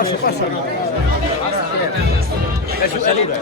Paso, paso. Eso, salida.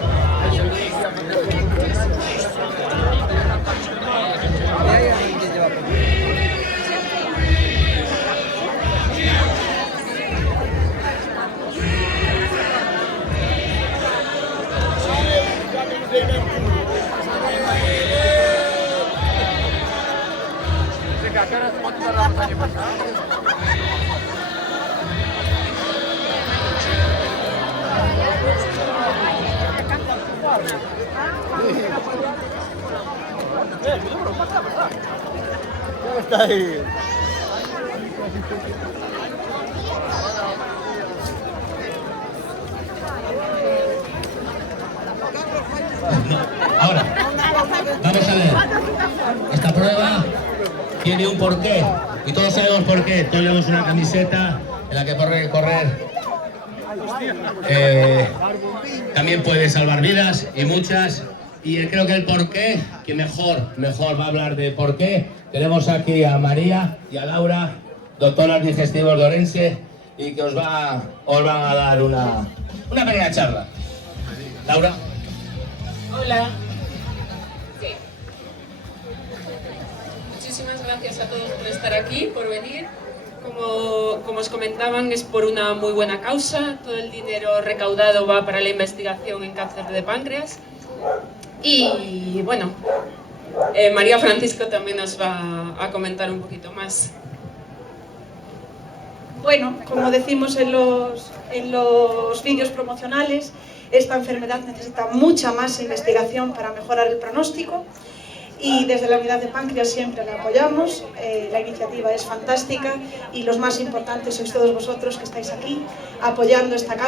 ¿Cómo está ahí? Ahora, vamos a ver. Esta prueba tiene un porqué. Y todos sabemos por qué. Todos llevamos una camiseta en la que correr también puede salvar vidas y muchas. Y creo que el porqué, que mejor va a hablar de por qué. Tenemos aquí a María y a Laura, doctoras digestivos de Orense, y que os van a dar una pequeña charla. Laura. Hola. Sí. Muchísimas gracias a todos por estar aquí, por venir. Como os comentaban, es por una muy buena causa. Todo el dinero recaudado va para la investigación en cáncer de páncreas. Y bueno, María Francisco también nos va a comentar un poquito más. Bueno, como decimos en los vídeos promocionales, esta enfermedad necesita mucha más investigación para mejorar el pronóstico y desde la unidad de páncreas siempre la apoyamos. La iniciativa es fantástica y los más importantes sois todos vosotros que estáis aquí apoyando esta causa.